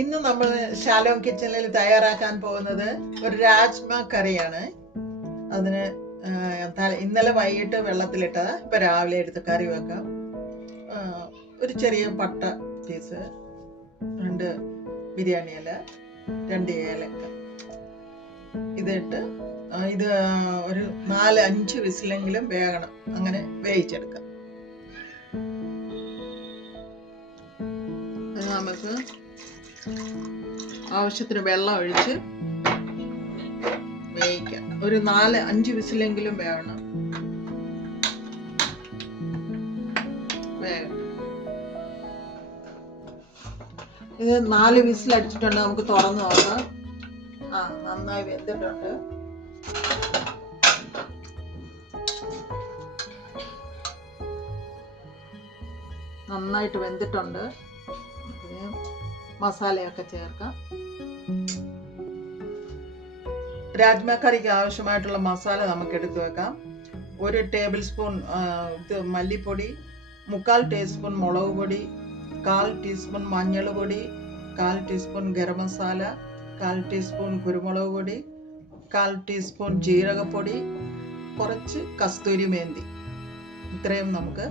ഇന്ന് നമ്മൾ ഷാലോം കിച്ചണിൽ തയ്യാറാക്കാൻ പോകുന്നത് ഒരു രാജ്മ കറിയാണ്. അതിന് ഇന്നലെ വൈകിട്ട് വെള്ളത്തിലിട്ടത് ഇപ്പം രാവിലെ എടുത്ത് കറി വെക്കാം. ഒരു ചെറിയ പട്ട പീസ്, 2 ബിരിയാണി ഇല, 2 ഏലക്ക ഇതിട്ട് ഇത് ഒരു 4-5 വിസിലെങ്കിലും വേകണം. അങ്ങനെ വേവിച്ചെടുക്കാം. നമുക്ക് ആവശ്യത്തിന് വെള്ളം ഒഴിച്ച് വേവിക്കാം. ഒരു 4-5 വിസിലെങ്കിലും വേണം. ഇത് 4 വിസിൽ അടിച്ചിട്ടുണ്ട്. നമുക്ക് തുറന്ന് നോക്കാം. നന്നായി വെന്തിട്ടുണ്ട്. നന്നായിട്ട് വെന്തിട്ടുണ്ട്. മസാലയൊക്കെ ചേർക്കാം. രാജ്മ കറിക്ക് ആവശ്യമായിട്ടുള്ള മസാല നമുക്ക് എടുത്തു വെക്കാം. 1 ടേബിൾ സ്പൂൺ മല്ലിപ്പൊടി, 1/4 ടീസ്പൂൺ മുളക് പൊടി, 1/4 ടീസ്പൂൺ മഞ്ഞൾ പൊടി, 1/4 ടീസ്പൂൺ ഗരം മസാല, 1/4 ടീസ്പൂൺ കുരുമുളക് പൊടി, 1/4 ടീസ്പൂൺ ജീരകപ്പൊടി, കുറച്ച് കസ്തൂരി മേന്തി. ഇത്രയും നമുക്ക്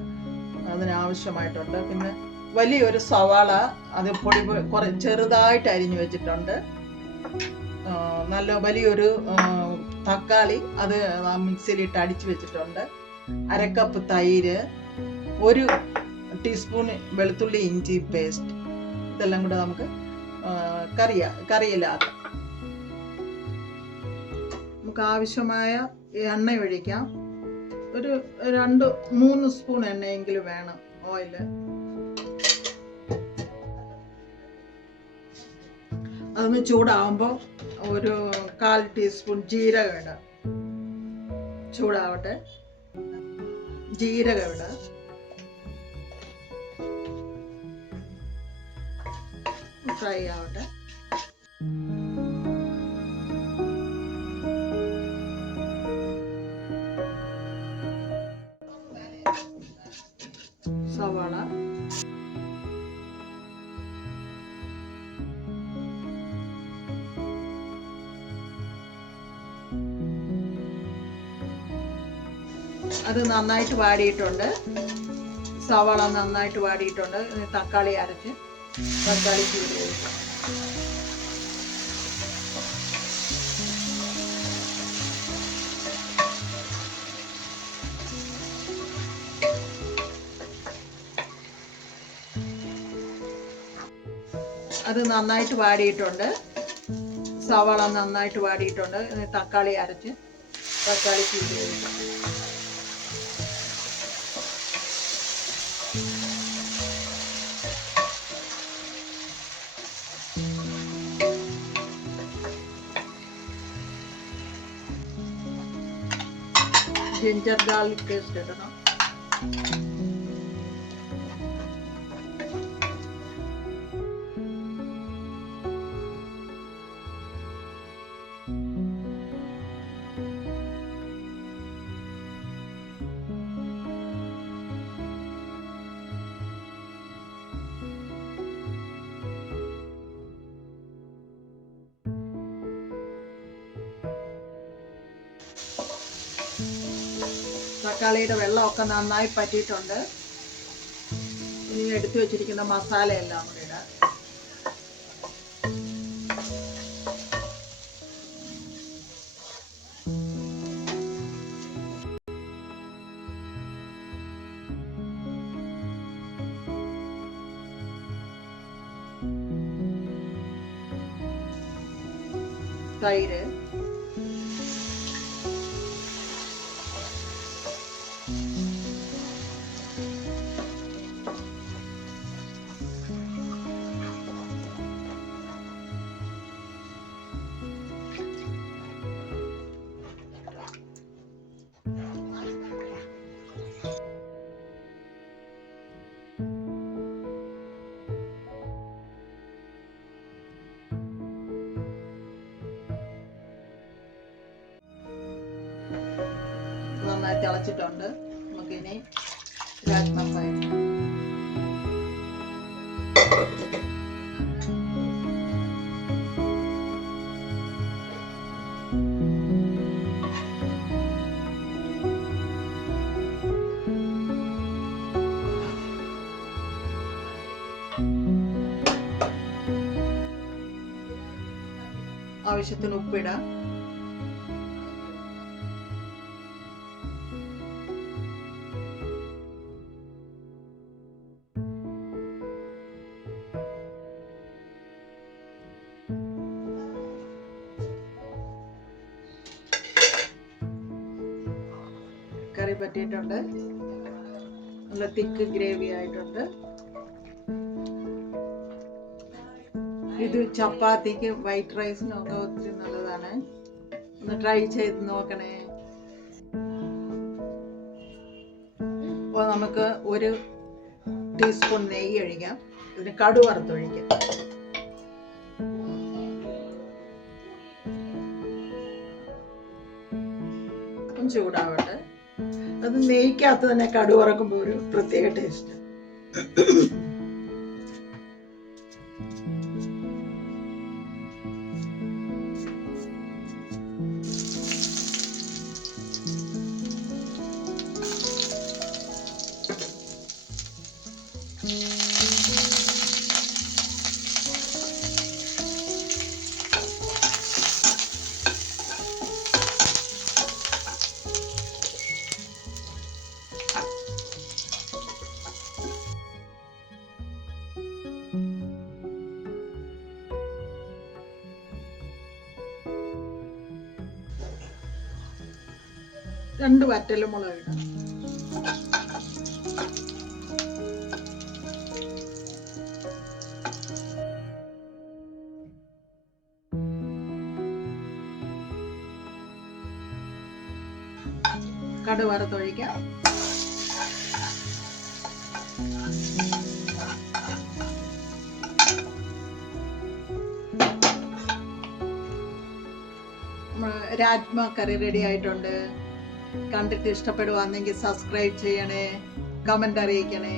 അതിനാവശ്യമായിട്ടുണ്ട്. പിന്നെ വലിയൊരു സവാള, അത് പൊടി ചെറുതായിട്ട് അരിഞ്ഞു വെച്ചിട്ടുണ്ട്. നല്ല വലിയൊരു തക്കാളി, അത് മിക്സിയിലിട്ട് അടിച്ചു വെച്ചിട്ടുണ്ട്. 1/2 കപ്പ് തൈര്, 1 ടീസ്പൂൺ വെളുത്തുള്ളി ഇഞ്ചി പേസ്റ്റ്. ഇതെല്ലാം കൂടെ നമുക്ക് കറിയിലാക്കാം. നമുക്ക് ആവശ്യമായ എണ്ണ ഒഴിക്കാം. ഒരു 2-3 സ്പൂൺ എണ്ണയെങ്കിലും വേണം, ഓയില്. അതൊന്ന് ചൂടാവുമ്പോൾ ഒരു 1/4 ടീസ്പൂൺ ജീരകം ഇടാം. ചൂടാവട്ടെ. ജീരകം ഇടാം. ഫ്രൈ ആവട്ടെ. സവാള, അത് നന്നായിട്ട് വാടിയിട്ടുണ്ട്. സവാള നന്നായിട്ട് വാടിയിട്ടുണ്ട്. തക്കാളി അരച്ച് തക്കാളി ചീരി ഒഴിക്കാം. അത് നന്നായിട്ട് വാടിയിട്ടുണ്ട്. സവാള നന്നായിട്ട് വാടിയിട്ടുണ്ട്. തക്കാളി അരച്ച് തക്കാളി ചീരി ഒഴിക്കാം. ജിഞ്ചർ ഗാർലിക് പേസ്റ്റ് ഇടണം. തക്കാളിയുടെ വെള്ളമൊക്കെ നന്നായി പറ്റിയിട്ടുണ്ട്. ഇനി എടുത്തു വെച്ചിരിക്കുന്ന മസാല എല്ലാം കൂടെ ഇടാം. തൈര്, നന്നായി തിളച്ചിട്ടുണ്ട്. നമുക്കിനി രാജ്മ ആവശ്യത്തിന് ഉപ്പിടാം. കറി പറ്റിയിട്ടുണ്ട്. നല്ല തിക്ക് ഗ്രേവി ആയിട്ടുണ്ട്. ഇത് ചപ്പാത്തിക്ക് വൈറ്റ് റൈസിനൊക്കെ ഒത്തിരി നല്ലതാണ്. ഒന്ന് ട്രൈ ചെയ്ത് നോക്കണേ. അപ്പോൾ നമുക്ക് 1 ടീസ്പൂൺ നെയ്യ് ഒഴിക്കാം. ഇതിന് കടു വറുത്തൊഴിക്കാം. ചൂടാവട്ടെ. അത് നെയ്ക്കകത്ത് തന്നെ കടു വറക്കുമ്പോൾ ഒരു പ്രത്യേക ടേസ്റ്റ്. രണ്ട് വറ്റൽമുളക് ഇടാം. കടുക് വറുത്തൊഴിക്കാം. രാജ്മ കറി റെഡി ആയിട്ടുണ്ട്. കണ്ടിട്ട് ഇഷ്ടപ്പെടുവാണെങ്കിൽ സബ്സ്ക്രൈബ് ചെയ്യണേ, കമന്റ് അറിയിക്കണേ.